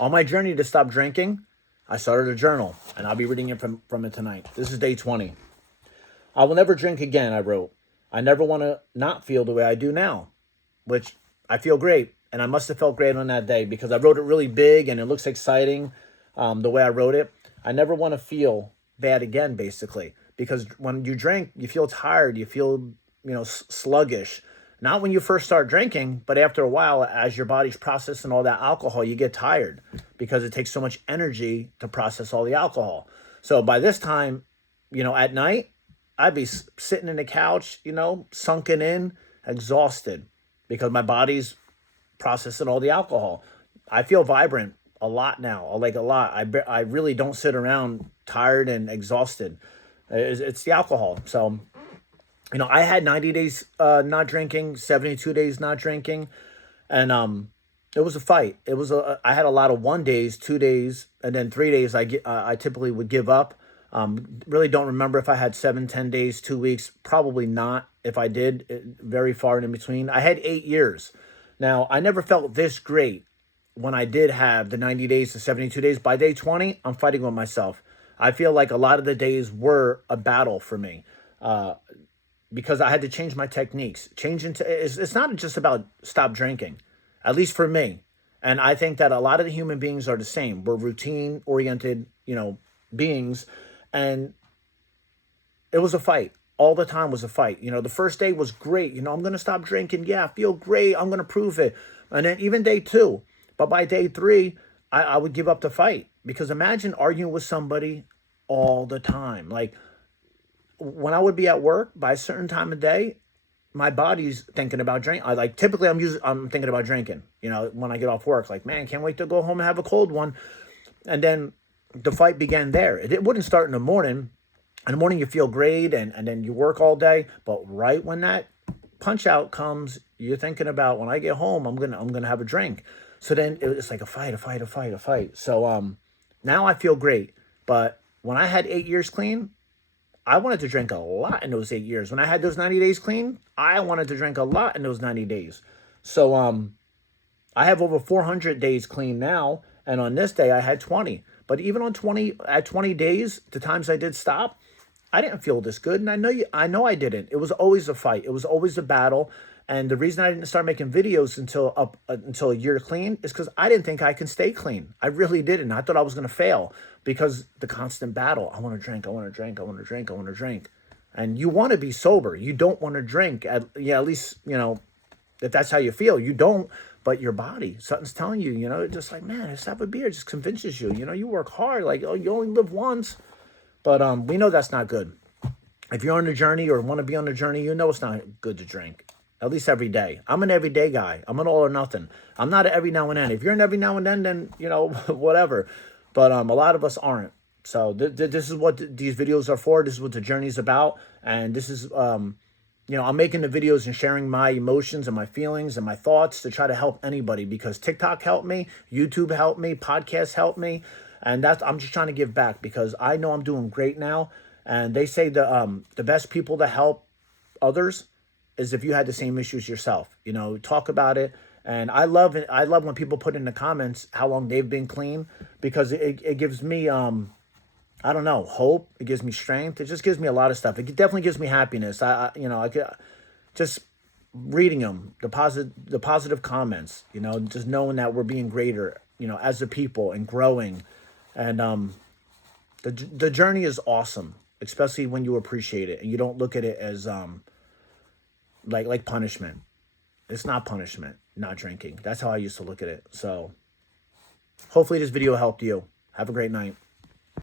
On my journey to stop drinking, I started a journal, and I'll be reading it from it tonight. This is day 20. I will never drink again, I wrote. I never want to not feel the way I do now, which I feel great. And I must have felt great on that day because I wrote it really big and it looks exciting the way I wrote it. I never want to feel bad again, basically, because when you drink, you feel tired, you feel, sluggish. Not when you first start drinking, but after a while, as your body's processing all that alcohol, you get tired because it takes so much energy to process all the alcohol. So by this time, at night, I'd be sitting in the couch, sunken in, exhausted because my body's processing all the alcohol. I feel vibrant a lot now, like a lot. I really don't sit around tired and exhausted. It's the alcohol. So, I had 90 days not drinking, 72 days not drinking, and it was a fight. I had a lot of 1 days, 2 days, and then 3 days. I typically would give up. Really don't remember if I had 7, 10 days, 2 weeks. Probably not. If I did, very far in between. I had 8 years. Now, I never felt this great when I did have the 90 days to 72 days. By day 20, I'm fighting with myself. I feel like a lot of the days were a battle for me because I had to change my techniques. It's not just about stop drinking, at least for me. And I think that a lot of the human beings are the same. We're routine-oriented, beings. And it was a fight. All the time was a fight. The first day was great. I'm going to stop drinking. Yeah, I feel great. I'm going to prove it. And then even day 2. But by day 3, I would give up the fight. Because imagine arguing with somebody all the time. Like, when I would be at work, by a certain time of day, my body's thinking about drinking. Typically I'm thinking about drinking, when I get off work. Like, man, can't wait to go home and have a cold one. And then the fight began there. It wouldn't start in the morning. In the morning, you feel great, and then you work all day. But right when that punch out comes, you're thinking about, when I get home, I'm gonna have a drink. So then it's like a fight. So now I feel great. But when I had 8 years clean, I wanted to drink a lot in those 8 years. When I had those 90 days clean, I wanted to drink a lot in those 90 days. So I have over 400 days clean now, and on this day I had 20. But even at 20 days, the times I did stop, I didn't feel this good, and I know I didn't. It was always a fight. It was always a battle. And the reason I didn't start making videos until a year clean is because I didn't think I can stay clean. I really didn't. I thought I was going to fail because the constant battle. I want to drink. And you want to be sober. You don't want to drink. At least, if that's how you feel. You don't, but your body, something's telling you, it's just like, man, just have a beer. It just convinces you. You work hard. Like, oh, you only live once. But we know that's not good. If you're on a journey or want to be on a journey, it's not good to drink. At least every day. I'm an everyday guy. I'm an all or nothing. I'm not an every now and then. If you're an every now and then whatever. But a lot of us aren't. So this is what these videos are for. This is what the journey's about. And this is, I'm making the videos and sharing my emotions and my feelings and my thoughts to try to help anybody, because TikTok helped me, YouTube helped me, podcasts helped me. And I'm just trying to give back because I know I'm doing great now. And they say the best people to help others is if you had the same issues yourself. Talk about it. And I love when people put in the comments how long they've been clean, because it gives me I don't know, hope. It gives me strength. It just gives me a lot of stuff. It definitely gives me happiness. I could just reading them, the positive comments, just knowing that we're being greater, as a people and growing. And the journey is awesome, especially when you appreciate it and you don't look at it as like punishment. It's not punishment, not drinking. That's how I used to look at it. So hopefully this video helped you. Have a great night.